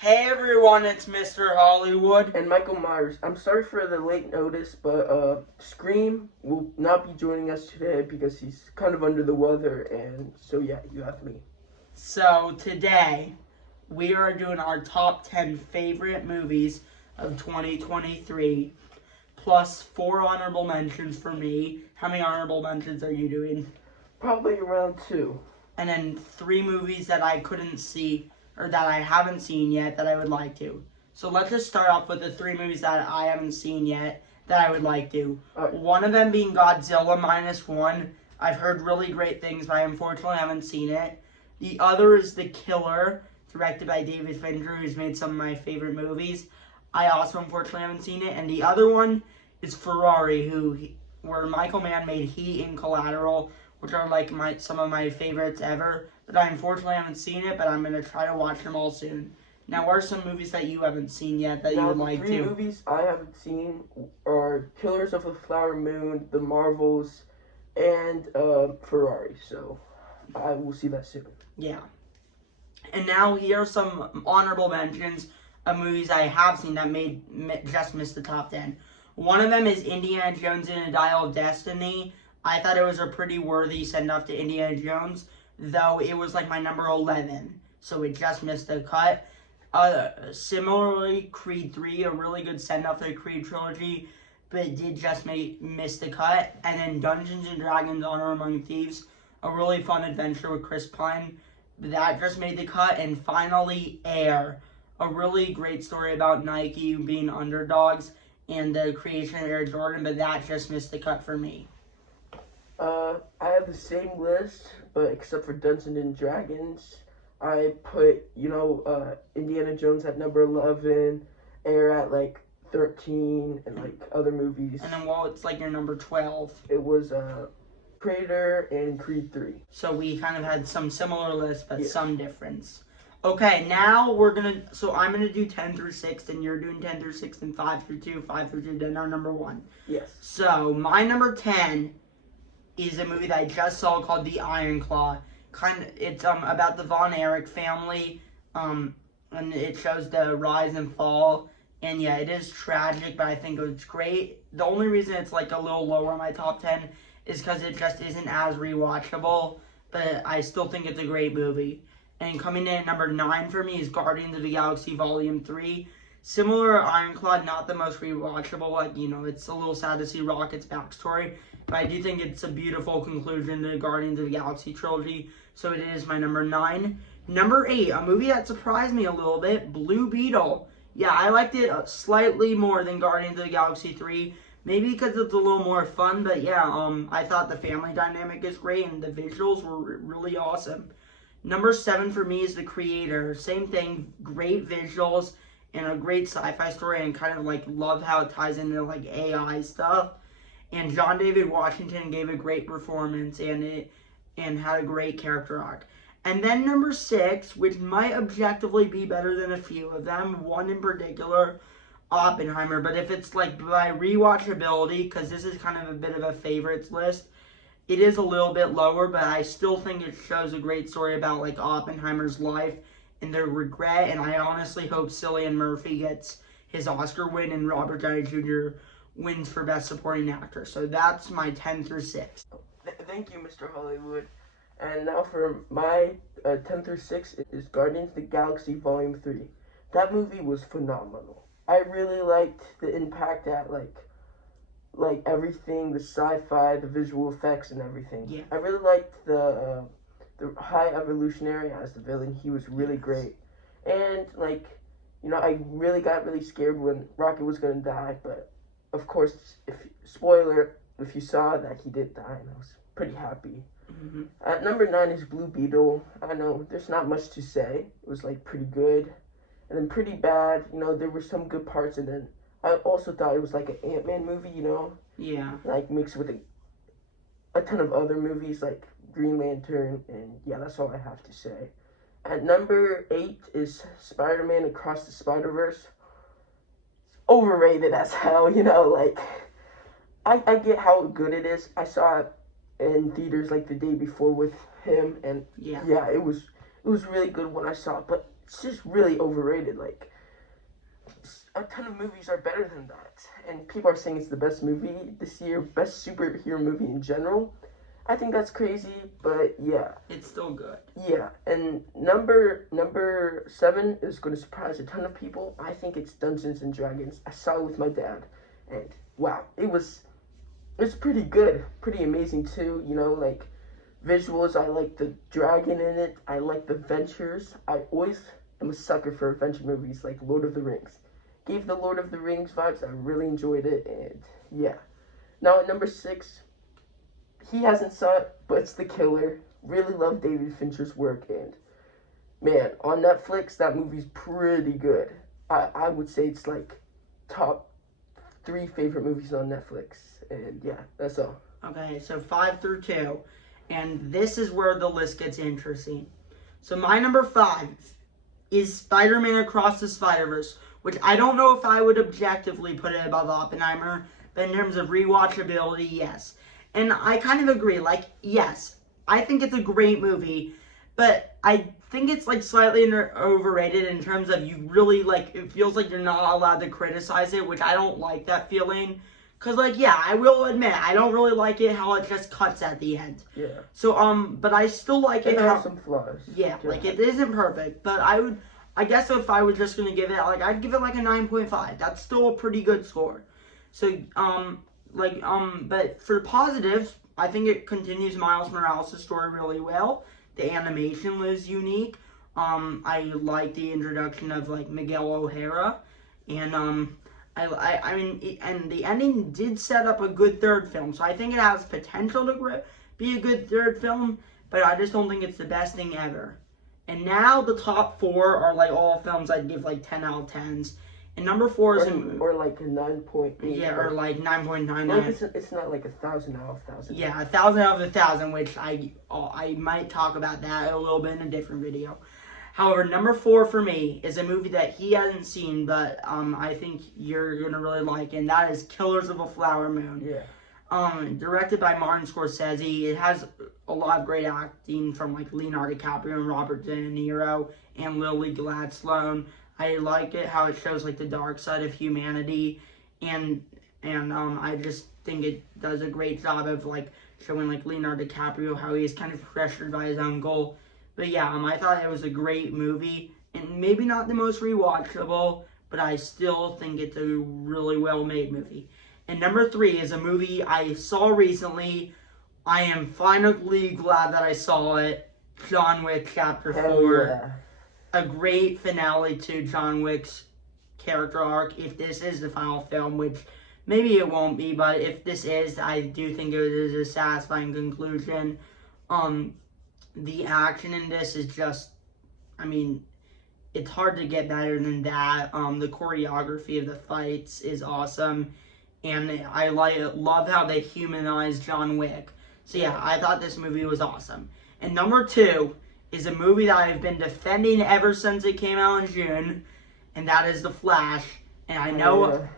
Hey everyone, it's Mr. Hollywood. And Michael Myers. I'm sorry for the late notice, but Scream will not be joining us today because he's kind of under the weather, and so yeah, you have me. So today, we are doing our top 10 favorite movies of 2023, plus 4 honorable mentions for me. How many honorable mentions are you doing? Probably around two. And then 3 movies that I couldn't see, or that I haven't seen yet that I would like to. So let's just start off with the 3 movies that I haven't seen yet that I would like to. One of them being Godzilla Minus One. I've heard really great things, but I unfortunately haven't seen it. The other is The Killer, directed by David Fincher, who's made some of my favorite movies. I also unfortunately haven't seen it. And the other one is Ferrari, where Michael Mann made Heat and Collateral, which are like some of my favorites ever. But I unfortunately haven't seen it, but I'm gonna try to watch them all soon. Now, what are some movies that you haven't seen yet that you would like three to? movies I haven't seen are Killers of the Flower Moon, The Marvels, and Ferrari. So I will see that soon. Yeah. And now here are some honorable mentions of movies I have seen that just missed the top 10. One of them is Indiana Jones and the Dial of Destiny. I thought it was a pretty worthy send-off to Indiana Jones, though it was like my number 11, so it just missed the cut. Similarly, Creed 3, a really good send-off to the Creed trilogy, but it did just miss the cut. And then Dungeons & Dragons Honor Among Thieves, a really fun adventure with Chris Pine, that just made the cut. And finally, Air, a really great story about Nike being underdogs and the creation of Air Jordan, but that just missed the cut for me. I have the same list, but except for Dungeons and Dragons, I put Indiana Jones at number 11, Air at like 13, and like other movies. And then it's like your number 12. It was Predator and Creed 3. So we kind of had some similar lists, but some difference. Okay, now I'm gonna do 10 through 6, and you're doing 10 through 6, and 5 through 2, 5 through 2, then our number 1. Yes. So my number 10 is a movie that I just saw called The Iron Claw. It's about the Von Erich family, and it shows the rise and fall. And yeah, it is tragic, but I think it's great. The only reason it's like a little lower on my top 10 is because it just isn't as rewatchable, but I still think it's a great movie. And coming in at number 9 for me is Guardians of the Galaxy Volume 3. Similar to Ironclad, not the most rewatchable. It's a little sad to see Rocket's backstory, but I do think it's a beautiful conclusion to the Guardians of the Galaxy trilogy, so it is my number 9. Number 8, a movie that surprised me a little bit, Blue Beetle. Yeah, I liked it slightly more than Guardians of the Galaxy 3, maybe because it's a little more fun, but yeah, I thought the family dynamic is great, and the visuals were really awesome. Number 7 for me is The Creator. Same thing, great visuals, and a great sci-fi story, and kind of like love how it ties into like AI stuff. And John David Washington gave a great performance and had a great character arc. And then number 6, which might objectively be better than a few of them, one in particular, Oppenheimer. But if it's like by rewatchability, because this is kind of a bit of a favorites list, it is a little bit lower, but I still think it shows a great story about like Oppenheimer's life and their regret, and I honestly hope Cillian Murphy gets his Oscar win and Robert Downey Jr. wins for Best Supporting Actor. So that's my 10 through 6. Thank you, Mr. Hollywood. And now for my 10 through 6 is Guardians of the Galaxy Volume 3. That movie was phenomenal. I really liked the impact at like everything, the sci-fi, the visual effects, and everything. Yeah. I really liked the High Evolutionary as the villain. He was really great. And I really got really scared when Rocket was gonna die, but of course, if you saw that he did die, and I was pretty happy. Mm-hmm. At number 9 is Blue Beetle. I know there's not much to say. It was like pretty good, and then pretty bad. There were some good parts, and then I also thought it was like an Ant-Man movie. Yeah. Like mixed with a ton of other movies like Green Lantern, and yeah, that's all I have to say. At number 8 is Spider-Man Across the Spider-Verse. Overrated as hell, I get how good it is. I saw it in theaters like the day before with him, and yeah, it was really good when I saw it, but it's just really overrated. Like, a ton of movies are better than that, and people are saying it's the best movie this year, best superhero movie in general. I think that's crazy, but yeah. It's still good. Yeah, and number 7 is going to surprise a ton of people. I think it's Dungeons and Dragons. I saw it with my dad, and wow, it's pretty good, pretty amazing too. You know, like visuals. I like the dragon in it. I like the ventures. I always am a sucker for adventure movies like Lord of the Rings. Gave the Lord of the Rings vibes. I really enjoyed it, and yeah. Now at number 6, he hasn't saw it, but it's The Killer. Really love David Fincher's work, and man, on Netflix, that movie's pretty good. I would say it's like top 3 favorite movies on Netflix, and yeah, that's all. Okay, so 5 through 2, and this is where the list gets interesting. So my number 5 is Spider-Man Across the Spider-Verse, which I don't know if I would objectively put it above Oppenheimer, but in terms of rewatchability, yes. And I kind of agree, like, yes, I think it's a great movie, but I think it's, like, slightly overrated in terms of you really, like, it feels like you're not allowed to criticize it, which I don't like that feeling. Because, like, yeah, I will admit, I don't really like it how it just cuts at the end. Yeah. So, but I still like it It how... has some flaws. Yeah, like, it isn't perfect, but I guess if I was just going to give it, like, I'd give it, like, a 9.5. That's still a pretty good score. So, but for positives, I think it continues Miles Morales' story really well. The animation was unique. I like the introduction of, like, Miguel O'Hara. And, I mean, and the ending did set up a good third film. So I think it has potential to be a good third film, but I just don't think it's the best thing ever. And now the top 4 are, like, all films I'd give, like, 10 out of 10s. And number 4 is... Or like a 9.8. Yeah, or like 9.99. Like it's not like 1,000 out of 1,000. Yeah, 1,000 out of 1,000, which I might talk about that a little bit in a different video. However, number 4 for me is a movie that he hasn't seen, but I think you're gonna really like, and that is Killers of a Flower Moon. Yeah. Directed by Martin Scorsese. It has a lot of great acting from like Leonardo DiCaprio and Robert De Niro and Lily Gladstone. I like it how it shows like the dark side of humanity, and I just think it does a great job of like showing like Leonardo DiCaprio how he's kind of pressured by his own goal. But yeah, I thought it was a great movie, and maybe not the most rewatchable, but I still think it's a really well made movie. And number 3 is a movie I saw recently. I am finally glad that I saw it. John Wick Chapter 4. Yeah. A great finale to John Wick's character arc, if this is the final film, which maybe it won't be, but if this is, I do think it is a satisfying conclusion. The action in this is just, I mean, it's hard to get better than that. The choreography of the fights is awesome, and I love how they humanize John Wick. So yeah, I thought this movie was awesome. And number 2 is a movie that I've been defending ever since it came out in June, and that is The Flash. And I know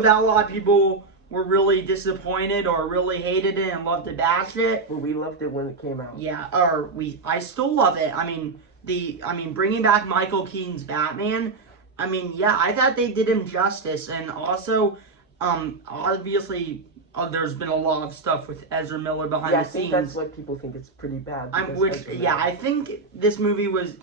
that a lot of people were really disappointed or really hated it and loved to bash it. But we loved it when it came out. Yeah, I still love it. I mean, bringing back Michael Keaton's Batman. I mean, yeah, I thought they did him justice, and also, obviously. There's been a lot of stuff with Ezra Miller behind the scenes. Yeah, I think that's why people think it's pretty bad. I think this movie was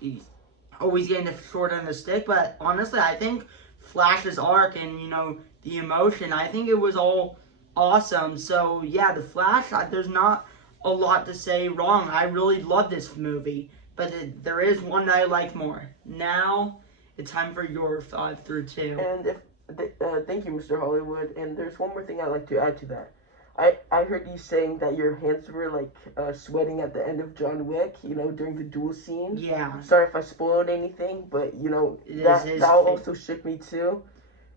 always getting the short end of the stick, but honestly, I think Flash's arc and, you know, the emotion, I think it was all awesome. So, yeah, The Flash, there's not a lot to say wrong. I really love this movie, but there is one that I like more. Now, it's time for your 5 through 2. And thank you, Mr. Hollywood. And there's one more thing I'd like to add to that. I heard you saying that your hands were like sweating at the end of John Wick, you know, during the duel scene. Yeah. Sorry if I spoiled anything, but you know that also shook me too.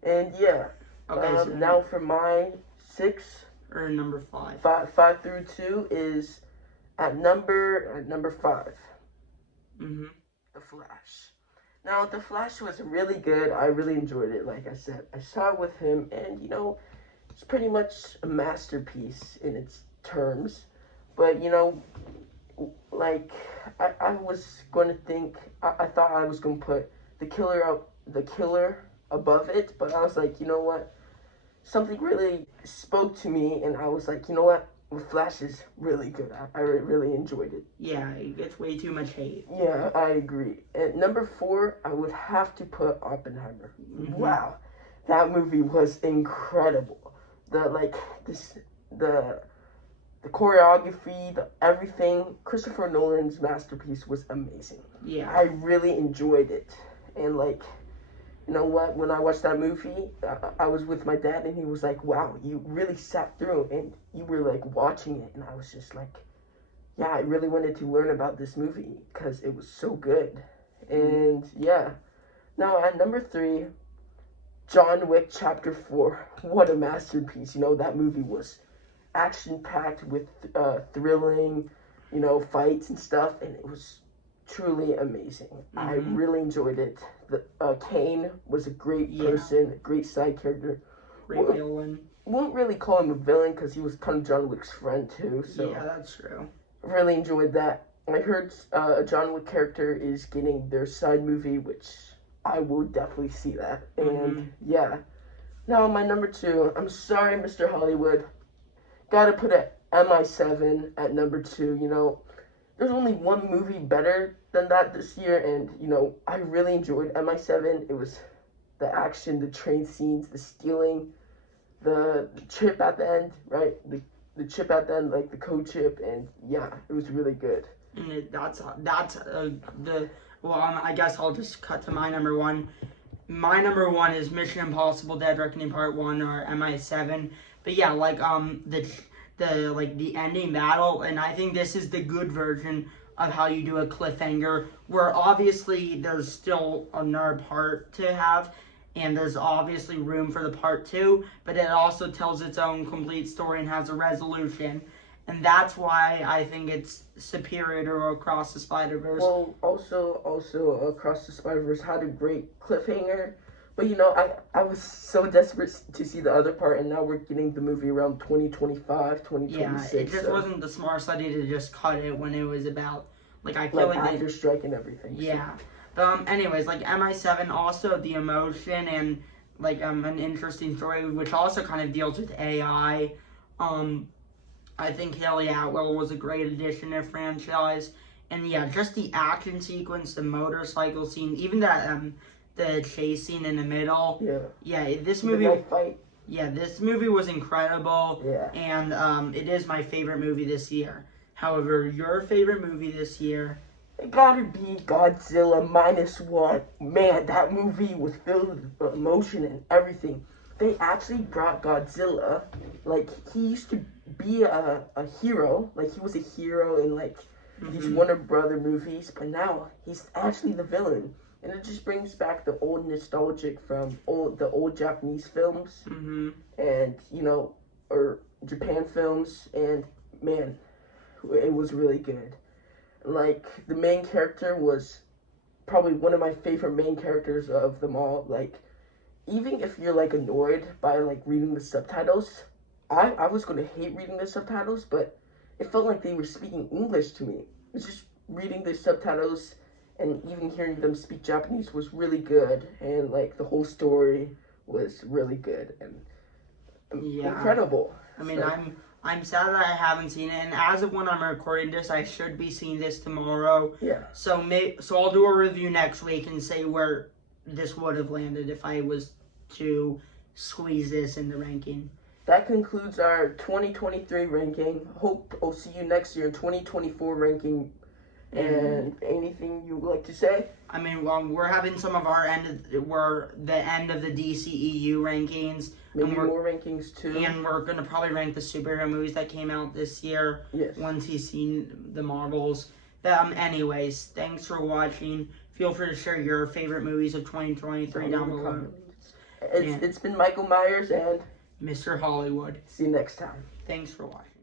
And yeah. Okay. So now for my 6 or number 5. 5 through 2 is at number 5. Mhm. The Flash. Now, The Flash was really good. I really enjoyed it, like I said. I saw it with him, and, you know, it's pretty much a masterpiece in its terms. But, you know, like I was going to think I thought I was going to put the killer above it, but I was like, you know what? Something really spoke to me, and I was like, you know what? Flash is really good. I really enjoyed it. Yeah, it gets way too much hate. Yeah, I agree. At number 4, I would have to put Oppenheimer. Wow, that movie was incredible. The like this the choreography, the everything. Christopher Nolan's masterpiece was amazing. Yeah. I really enjoyed it, and like, you know what? When I watched that movie, I was with my dad, and he was like, "Wow, you really sat through, and you were like watching it," and I was just like, "Yeah, I really wanted to learn about this movie because it was so good." And yeah, now at number 3, John Wick Chapter 4. What a masterpiece! You know, that movie was action packed with thrilling, you know, fights and stuff, and it was truly amazing. I really enjoyed it. The Kane was a great person, a great side character. Great villain. Won't really call him a villain because he was kind of John Wick's friend too. So yeah, that's true. Really enjoyed that. I heard a John Wick character is getting their side movie, which I will definitely see that. And yeah. Now my number 2. I'm sorry, Mr. Hollywood. Gotta put a MI7 at number 2. You know, there's only one movie better than that this year, and you know, I really enjoyed MI7. It was the action, the train scenes, the stealing, the chip at the end, right? The chip at the end, like the code chip, and yeah, it was really good. And I guess I'll just cut to my number 1. My number 1 is Mission Impossible: Dead Reckoning Part 1, or MI7. But yeah, like the ending battle, and I think this is the good version of how you do a cliffhanger, where obviously there's still another part to have, and there's obviously room for the part 2, but it also tells its own complete story and has a resolution. And that's why I think it's superior to Across the Spider-Verse. Well, also Across the Spider-Verse had a great cliffhanger. But, you know, I was so desperate to see the other part, and now we're getting the movie around 2025, 2026. Yeah, it just wasn't the smartest idea to just cut it when it was about, like, I feel like actor strike and everything. Yeah. So. Anyways, like, MI7, also the emotion and, like, an interesting story, which also kind of deals with AI. I think Haley Atwell was a great addition to the franchise. And, yeah, just the action sequence, the motorcycle scene, even that, the chase scene in the middle. Yeah, this movie. The night fight. Yeah, this movie was incredible. Yeah. And it is my favorite movie this year. However, your favorite movie this year? It gotta be Godzilla -1. Man, that movie was filled with emotion and everything. They actually brought Godzilla. Like, he used to be a hero. Like, he was a hero in, like, these Warner Brother movies. But now, he's actually the villain. And it just brings back the old nostalgic from the old Japanese films. And, you know, or Japan films. And, man, it was really good. Like, the main character was probably one of my favorite main characters of them all. Like, even if you're, like, annoyed by, like, reading the subtitles, I was going to hate reading the subtitles, but it felt like they were speaking English to me. It's just reading the subtitles and even hearing them speak Japanese was really good. And, like, the whole story was really good and incredible. I mean, so. I'm sad that I haven't seen it, and as of when I'm recording this, I should be seeing this tomorrow. Yeah. So I'll do a review next week and say where this would have landed if I was to squeeze this in the ranking. That concludes our 2023 ranking. Hope I'll see you next year in 2024 ranking. And anything you would like to say? I mean, we're having some of our the end of the DCEU rankings. Maybe more rankings too. And we're going to probably rank the superhero movies that came out this year. Yes. Once he's seen the Marvels. Anyways, thanks for watching. Feel free to share your favorite movies of 2023 down below. It's been Michael Myers and Mr. Hollywood. See you next time. Thanks for watching.